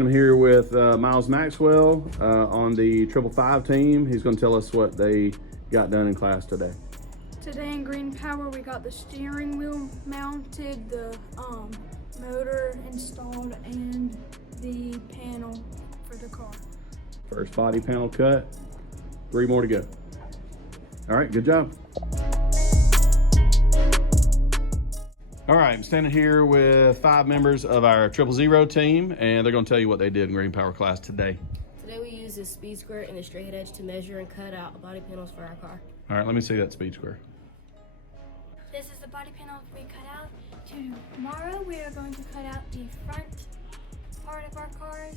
standing here with Miles Maxwell on the 555 team. He's going to tell us what they got done in class today. Today in Green Power, we got the steering wheel mounted, the motor installed, and the panel for the car. First body panel cut, 3 more to go. All right, good job. All right, I'm standing here with 5 members of our 000 team, and they're going to tell you what they did in Green Power class today. Today we used the speed square and the straight edge to measure and cut out body panels for our car. All right, let me see that speed square. This is the body panel we cut out. Tomorrow we are going to cut out the front part of our car's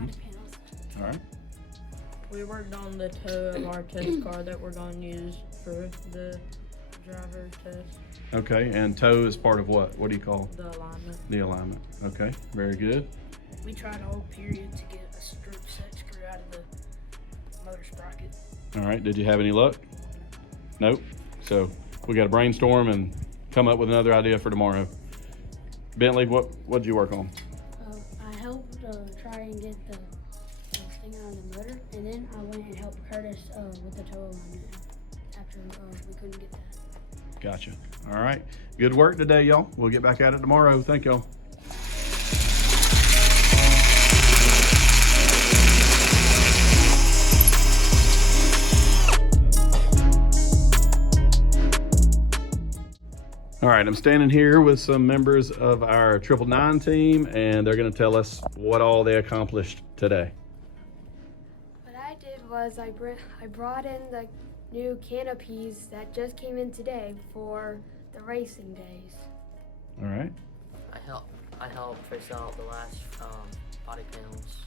body panels. All right. We worked on the toe of our test car that we're going to use for the driver test. Okay, and toe is part of what? What do you call the alignment? The alignment. Okay, very good. We tried all period to get a set screw out of the motor sprocket. All right, did you have any luck? Nope. So we got to brainstorm and come up with another idea for tomorrow. Bentley, what did you work on? I helped try and get the thing out of the motor, and then I went and helped Curtis with the toe alignment after we couldn't get that. Gotcha. All right. Good work today, y'all. We'll get back at it tomorrow. Thank y'all. All right, I'm standing here with some members of our 999 team, and they're going to tell us what all they accomplished today. What I did was I brought in the new canopies that just came in today for the racing days. All right. I helped fix out the last body panels.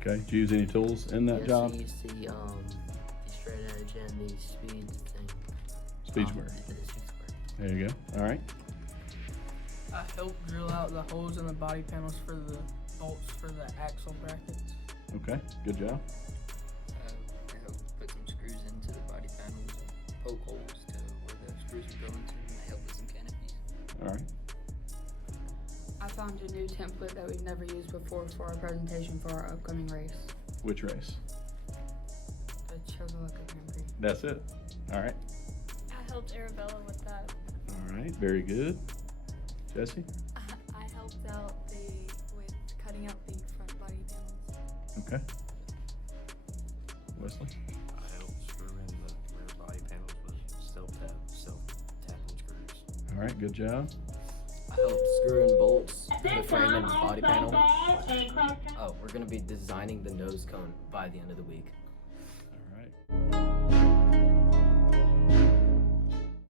Okay. Did you use any tools in that job? I used the straight edge and the speed thing. Speed square. The speed square. There you go. All right. I helped drill out the holes in the body panels for the bolts for the axle brackets. Okay. Good job. I helped put some screws into the body panels and poke holes to where the screws would go into, and I helped with some canopies. All right. I found a new template that we've never used before for our presentation for our upcoming race. Which race? The Chevrolet Grand Prix. That's it. All right. I helped Arabella with that. All right. Very good. Jesse? I helped out with cutting out the front body panels. Okay. Wesley? I helped screw in the rear body panels with self-tapping screws. All right. Good job. I helped screw in bolts for the frame and body panel. We're going to be designing the nose cone by the end of the week.